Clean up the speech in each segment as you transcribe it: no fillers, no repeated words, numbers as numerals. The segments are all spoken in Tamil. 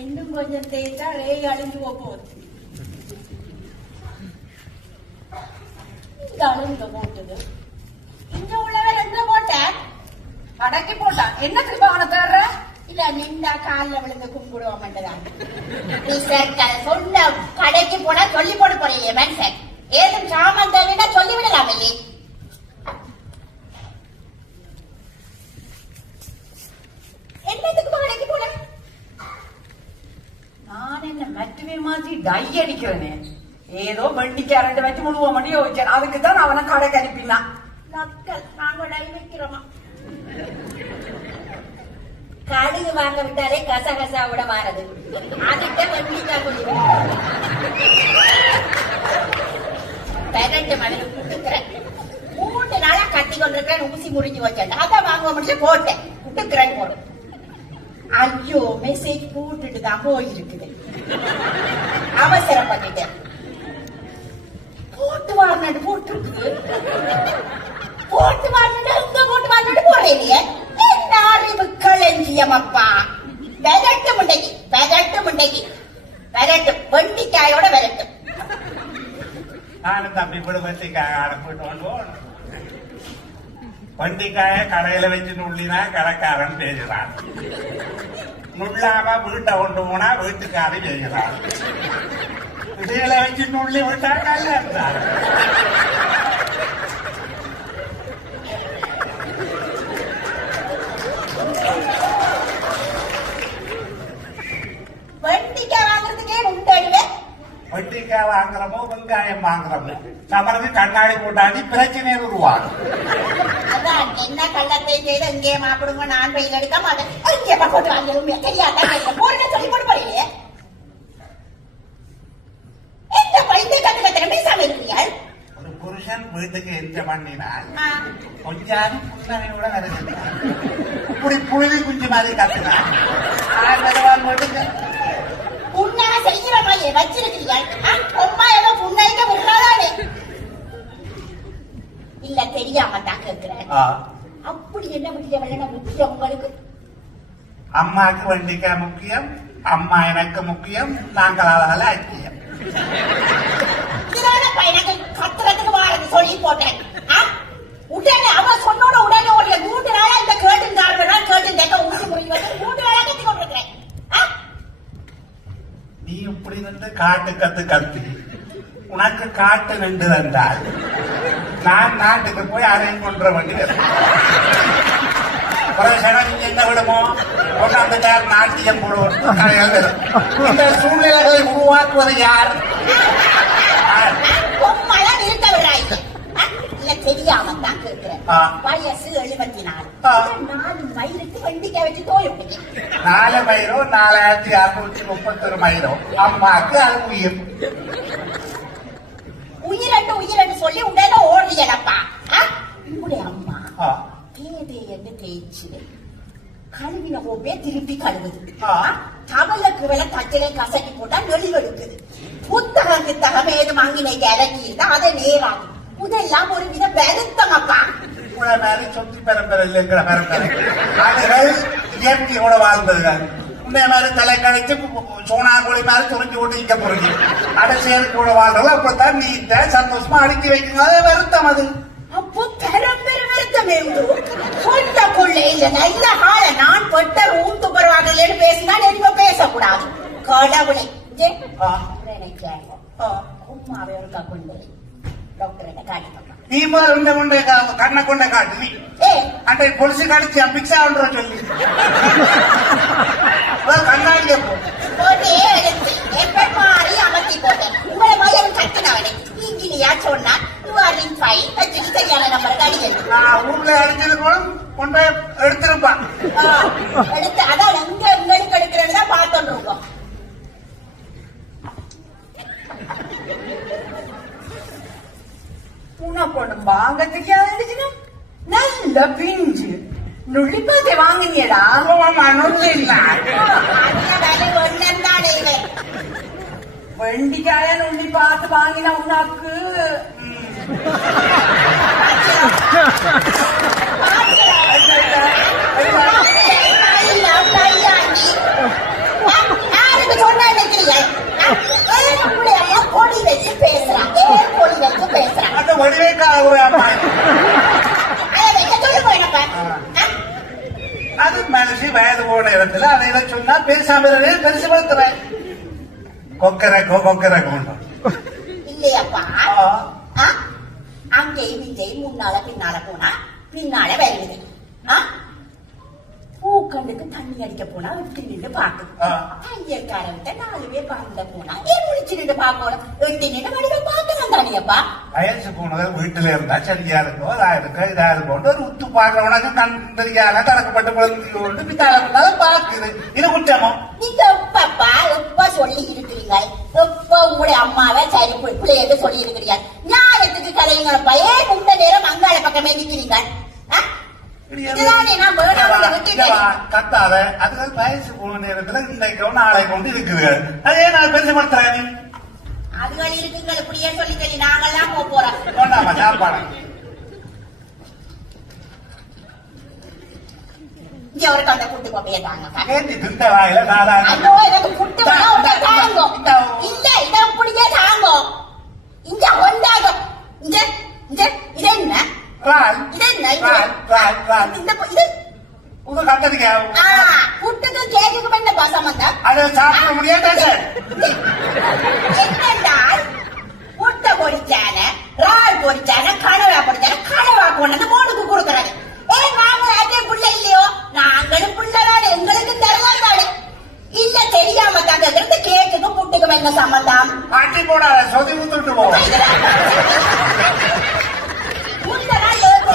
இன்னும் கொஞ்சம் தேய்த்தா அழிஞ்சு போகுது. இந்த அழுங்க போட்டது இங்க உள்ளவர் எங்க போட்ட அடக்கி போட்டான். என்ன திரும்ப அவனை தேடுற? இல்ல நின்றா காலில் விழுந்து கும்பிடுவோம் சொன்ன கடைக்கு போனா சொல்லி போட போறீங்க மனுஷன். ஏதும் சாமான் தேவைன்னா சொல்லி விடலாம் இல்லையே. என்னத்துக்கு கடைக்கு போன? நான் என்ன மറ്റുமே மாதிரி டை அடிக்கிறேனே. ஏதோ வண்டிக்கு 2 வச்சு முழுவ மட்டும் யோசிச்சேன். அதுக்குதான் அவனை கடைக்கு அனுப்பினான். நக்கல் நாங்க டை வைக்கிறோமா? கடுகு வாங்க விட்டாலே கசகசா விட மாறது. அதுக்கு வண்டிக்கா கொஞ்சம் பெரட்டு மணல் குட்டுக்கிறேன். 3 நாளா கட்டி கொண்டிருக்கேன். ஊசி முடிஞ்சு வச்சேன். அதான் வாங்க முடிச்சு போட்டேன். குட்டுக்கிறேன் போடும். ஐயோ மெசேஜ் போட்டுட்டு தான் போயிருக்குது. அவசரப்பட்டுட்டேன். போட்டு வாங்கினது போட்டுருக்கு. போட்டு வாங்கினது இங்க போட்டு வாங்கினது போறேன். என்ன அறிவு களஞ்சியமப்பா. விரட்டு முண்டைக்கு விரட்டு முண்டைக்கு விரட்டு வண்டிக்காயோட விரட்டு. நானும் தம்பி கூட வண்டிக்காய அடப்பிட்டு வந்து வண்டிக்காய கடையில வச்சு நுள்ளினா கடைக்காரன் பேசுறான். நுள்ளாம வீட்டை கொண்டு போனா வீட்டுக்காரி பேசுறான். இதுல வச்சு நுள்ளி விட்டா கல்ல இருந்தாரு. வண்டிக்காய் வாங்குறதுக்கே உண்டாடுவேன். வண்டிக்காய் வாங்குறமோ வெங்காயம் வாங்குறமோ நம்மளுக்கு கண்ணாடி போட்டாடி பிரச்சனை உருவாகும். அதான் என்ன கள்ளத்தை செய்து இங்கே மாப்பிடுங்க. நான் பையில் எடுக்க மாட்டேன். இங்கே போட்டு வாங்கிடுவோம். தெரியாத போறேன்னு சொல்லி போட்டு போறீங்க. எந்த பையன் கத்துக்கத்திரம் பேசாம இருக்கிறீர்கள்? ஒரு புருஷன் வீட்டுக்கு எந்த பண்ணினால் கொஞ்சம் புண்ணனையோட வருது. இப்படி புழுதி குஞ்சு மாதிரி கத்துனா புண்ணாக செய்கிற மாதிரி வச்சிருக்கிறீர்கள். அம்மா ஏதோ புண்ணாய்க்க விடுறாதானே? இல்ல தெரியாம தான் கேட்கிறேன். அப்படி என்ன முக்கியம் உங்களுக்கு? அம்மாக்கு வண்டிக்கா முக்கியம், அம்மா எனக்கு முக்கியம், நாங்கள் அவள ஐக்கியம். எனக்கு கத்துறதுக்கு வாழது சொல்லி போட்டேன். உடனே அவன் சொன்னோட உடனே ஒரு 3 நாளா இந்த கேட்டு காரணம் கேட்டு கேட்க ஊசி முறிஞ்சு வந்து 3 நாளா கத்தி கொண்டிருக்கிறேன். நீ இப்படி நின்று காட்டு கத்து கத்து உனக்கு காட்டு நின்று தந்தால் நான் நாட்டுக்கு போய் அரையும் கொன்ற வேண்டி என்ன விடுமோ அந்த நாட்டியம் போடுவோம். இந்த சூழ்நிலைகளை உருவாக்குவது யார்? இருக்க விடுறாங்க. இல்ல தெரியாம தான் கேட்கிறேன். வயசு 74. 4 மைலுக்கு வண்டிக்கா வச்சு தோய 4 மைலோ 4631 மைலோ அம்மாக்கு அது உயிர். உயிரண்டு சொல்லி உடனே ஓடியலப்பா. உங்களுடைய அம்மா தேவையன்னு தேய்ச்சு கழுவின போப்பே திருப்பி கழுவுது. தவளுக்கு வில தச்சலை கசக்கி போட்டா நெளிவெடுக்குது. புத்தகம் ஏது மங்கினை இறங்கி இருந்தா அதை நேராது. இதெல்லாம் ஒரு வித வருத்தமப்பா. மேலே சொத்தி பரம்பரை இல்லைங்கிற பரம்பரை அதுகள் இயற்கையோட வாழ்ந்ததுகள். உண்மைய மாதிரி தலை கழிச்சு சோனா கோழி மாதிரி துறைஞ்சு ஓட்டு இங்க போறீங்க. அடைசியல் கூட வாழ்றது. அப்பதான் நீட்ட சந்தோஷமா அடுக்கி வைக்கணும். அது வருத்தம். அது அப்போ பரம்பரை வருத்தமே சொல்ல கொள்ள இல்ல. நல்ல கால நான் பட்ட ஊத்து பரவாயில்லைன்னு பேசினா நீங்க பேசக்கூடாது. கடவுளை உமாவே ஒருக்கா கொண்டு டாக்டர் காட்டி நீ கொண்டு கண்ணை கொண்ட காட்டு. நீ அண்டை பொலிசு காடிச்சு பிக்ஸா ஒன்ற சொல்லி கண்ணாடிய போட்டே எடுத்து எப்ப மாறி அமர்த்தி போட்டேன். உங்களை மயம் கட்டினவனே இங்கிலியா சொன்னா கையால நம்பர் அடிக்கிறது. ஊர்ல அடிச்சது கூட கொண்டு எடுத்திருப்பான். எடுத்து அதான் எங்களுக்கு எடுக்கிறதா பார்த்துட்டு இருக்கோம். பொண்ணு வாங்கறதுக்கு ஆயிடுச்சுன்னா நல்ல பிஞ்சு நுள்ளிப்பாத்தை வாங்கினியடா. வெண்டிக்காய நுள்ளி பார்த்து வாங்கின உனக்கு பத்தாத ஒரு அம்மா. சொல்லுங்க என்னப்பா. அது மனசு வயது போன இடத்துல அதை சொன்னா பேசாம பெருசு படுத்துறேன். கொக்கரக்கு இல்லையாப்பா. அங்கேயும் இங்கேயும் முன்னால பின்னால போனா பின்னால வருது. பூக்கண்டுக்கு தண்ணி அடிக்க போனா எட்டு நின்று பாக்குது. தையற்காரன்ட்ட 4 பேர் பறந்த போனா ஏன் முடிச்சு நின்று பாக்கணும். எட்டு நின்று வடிவ பாக்கலாம் தானியப்பா. வயசு போனது வீட்டுல இருந்தா சரியா இருக்கும். அதா இருக்கு இதா இருக்கும். ஒரு உத்து பாக்குறவனாக்கு கண் தெரியாத தடக்கப்பட்ட குழந்தை பித்தால பாக்குது. இது குற்றமோ? நீங்க எப்ப சொல்லி இருக்கிறீங்க? எப்ப உங்களுடைய அம்மாவை சரி பிள்ளைய சொல்லி இருக்கிறீங்க? நியாயத்துக்கு கலையுங்களப்பா. ஏன் இந்த நேரம் அங்காள பக்கமே நிக்கிறீங்க? கத்தாத அதுகள் வயசு போன நேரத்துல இன்றைக்கோ நாளை கொண்டு இருக்குது. அதே நான் பெருசு படுத்துறேன். அதுகள் இருக்குங்க இப்படியே சொல்லி சொல்லி நாங்கெல்லாம் போறோம். கொண்டாமா சாப்பாடு இங்க ஒரு கந்த கூட்டு கோப்பையை தாங்க. திட்ட வாயில அதோ எனக்கு புட்டு தாங்க. இல்ல இத அப்படியே தாங்க. இங்க ஒன்றாகும். இங்க இங்க இது என்ன? புட்டுக்கு கேக்குக்கு என்ன பாசமந்தா? அதை சாப்பிட முடியாது. என்னென்றால் முட்டை பொரிச்சான, ரால் பொரிச்சான, கனவா பொரிச்சான, கனவா கொண்டு மோனுக்கு கொடுக்கறாரு. நாங்க அதே புள்ள இல்லையோ? நாங்களும் புள்ளதாடு, எங்களுக்கு தரலாதாடு. இல்ல தெரியாம தாங்க கேக்குக்கு புட்டுக்கு என்ன சம்பந்தம்? ஆட்டி போடாத சொதி ஊத்துட்டு போ.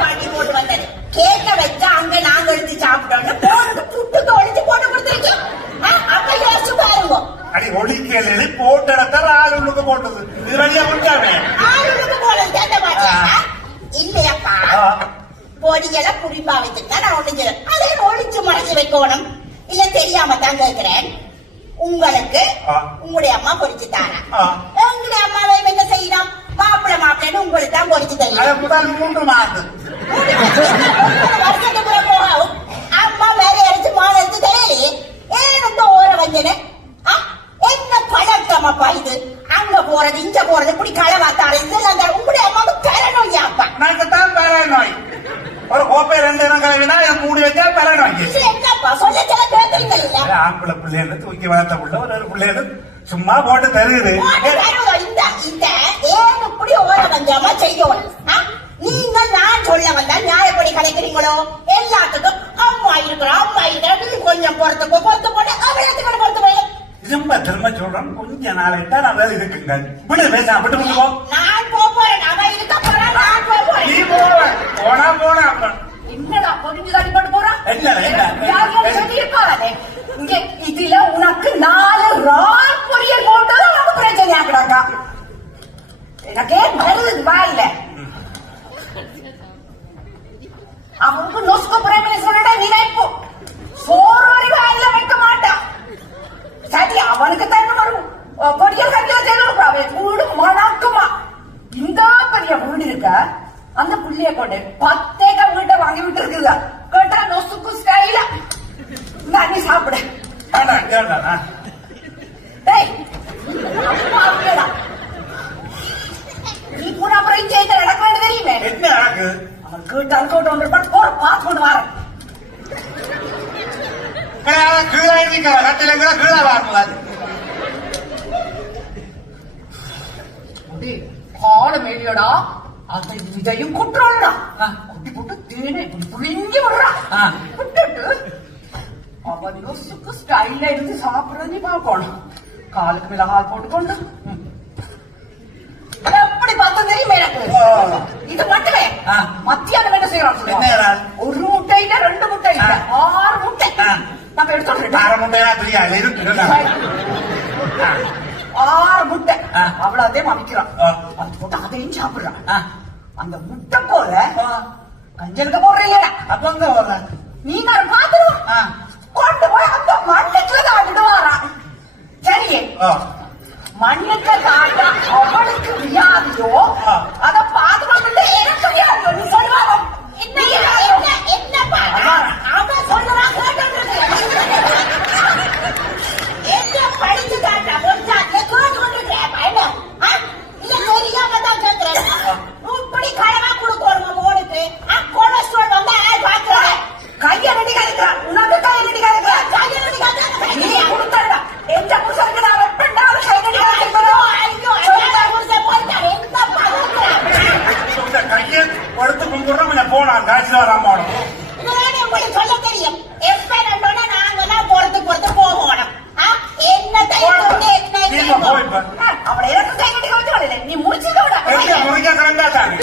பாட்டி போட்டு வந்தது கேக்க வச்சா அங்க நாங்க எடுத்து சாப்பிட்டோம்னா புட்டுக்கு ஒழிச்சு போட்டு கொடுத்துருக்கோம். அப்ப யோசிச்சு பாருங்க. அடி ஒழிக்கல போட்ட இடத்துல ஆளுக்கு போட்டது. இது வழியா விட்டாவே ஆளுக்கு போனது கேட்ட மாட்டா இல்லையாப்பா. பொடியெல்லாம் குறிப்பா வச்சிருந்தா நான் ஒழிஞ்சு அதே ஒழிச்சு மறைச்சு வைக்கணும். இல்ல தெரியாம தான் கேட்கிறேன். உங்களுக்கு உங்களுடைய அம்மா பொறிச்சு தாரா. உங்களுடைய அம்மாவை என்ன செய்யணும்? மாப்பிள்ளை உங்களுக்கு தான் பொறிச்சு தெரியும். 3 மாதம் வருஷத்துக்குள்ள போகும். அம்மா வேற அடிச்சு மாலை எடுத்து தெரியலையே. ஏன் ஓர வஞ்சன என்ன பழக்கமாப்பா இது? அங்க போறது இங்க போறது இப்படி களவாத்தாரு. இதெல்லாம் உங்களுடைய அம்மாவுக்கு பெறணும். அப்பா நாங்க தான் பெறநோய். ஒரு கோப்பை 2 இடம் கலவினா மூடி வச்சா பெறநோய். என்னப்பா சொல்ல சில கேட்கறீங்க இல்ல? ஆம்பளை பிள்ளைன்னு தூக்கி வளர்த்த பிள்ளை ஒரு பிள்ளைன்னு சும்மா போட்டு தருகுது. இந்த ஏன் இப்படி ஓர வஞ்சாம செய்யணும்? நீங்க நான் சொல்ல வந்தா நியாயப்படி கலைக்கிறீங்களோ? எல்லாத்துக்கும் அம்மா இருக்கிறோம் நீ கொஞ்சம் பொறுத்து போட்டு அவளத்துக்கு பொறுத்து போய் திரும்ப சொல்றோம். கொஞ்ச நாளைக்கு நான் வேலை இருக்குங்க. விடு பேச விட்டு போவோம். நான் போறேன். அவன் இருக்க போறேன். நான் போறேன். நீ போனா என்னடா பொறிஞ்சுதாடி போட்டு போறான்? என்ன இங்க இதுல உனக்கு 4 ரால் பொரியல் போட்டது உனக்கு பிரச்சனை ஆகிடாக்கா. எனக்கே வருது வாயில. அவனுக்கு நொஸ்கோ பிரைம் மினிஸ்டரோட நினைப்பு சோறு வரி வாயில வைக்க மாட்டான். சரி அவனுக்கு தண்ணி வரும் பொரியல் கட்டில செய்யணும். வீடு மணக்குமா. இந்த பெரிய வீடு இருக்க அந்த புள்ளிய கொண்டு 10 ஏக்கர் வீட்டை வாங்கி விட்டு இருக்குல்ல. கேட்டா நொசுக்கு ஸ்டைல நீ சாப்பிடு. நீ கூட அப்புறம் இங்கே நடக்க வேண்டிய தெரியுமே. என்ன ஆகு? அவன் கேட்டு அனுக்கோட்டு ஒன்று போற பார்த்து கொண்டு வரேன். கீழே கீழே வாங்குவாரு. கால மேலியடா அந்த இதையும் குற்றாடா குட்டி போட்டு தேனை புளிஞ்சு விடுறான். விட்டுட்டு அவன் யோசிக்கு ஸ்டைல இருந்து சாப்பிடுறது பார்க்கணும். காலுக்கு மேல ஹால் போட்டுக்கொண்டு எப்படி பார்த்தோம் தெரியுமா எனக்கு? இது மட்டுமே மத்தியானம் என்ன செய்யறான்? ஒரு முட்டை இல்ல 2 முட்டை இல்ல 6 முட்டை நம்ம எடுத்து 6 முட்டையா தெரியாது இருக்கு. 6 முட்டை அவ்வளவுதான் அமைக்கிறான். அது போட்டு அதையும் சாப்பிடுறான். அந்த முட்டை போல கஞ்சலுக்கு போடுறீங்க. அப்ப அங்க போடுற நீ நான் பாத்துருவோம். கொண்டு போய் அந்த மண்ணுக்குள்ள தாண்டிட்டு வரான். சரியே மண்ணுக்கு தாண்ட அவளுக்கு வியாதியோ அதை பாதுகாப்பு எனக்கு வியாதியோ நீ சொல்லுவாங்க. என்ன அவன் சொல்லுவான் என்ன படிச்சு காட்டா இல்ல தெரியாம தான் கேட்கிறேன். இப்படி கடமை பின்ன போனான் காய்ச்சல் வர அம்மாவோட. இதுதானே உங்களுக்கு சொல்ல தெரியும். எப்ப ரெண்டோட நாங்கெல்லாம் பொறுத்து போகணும். என்ன நீங்க போய் இப்ப. அவளை எனக்கு கை கட்டி கவச்சு நீ முடிச்சுக்க விட முடிக்க கலந்தா தானே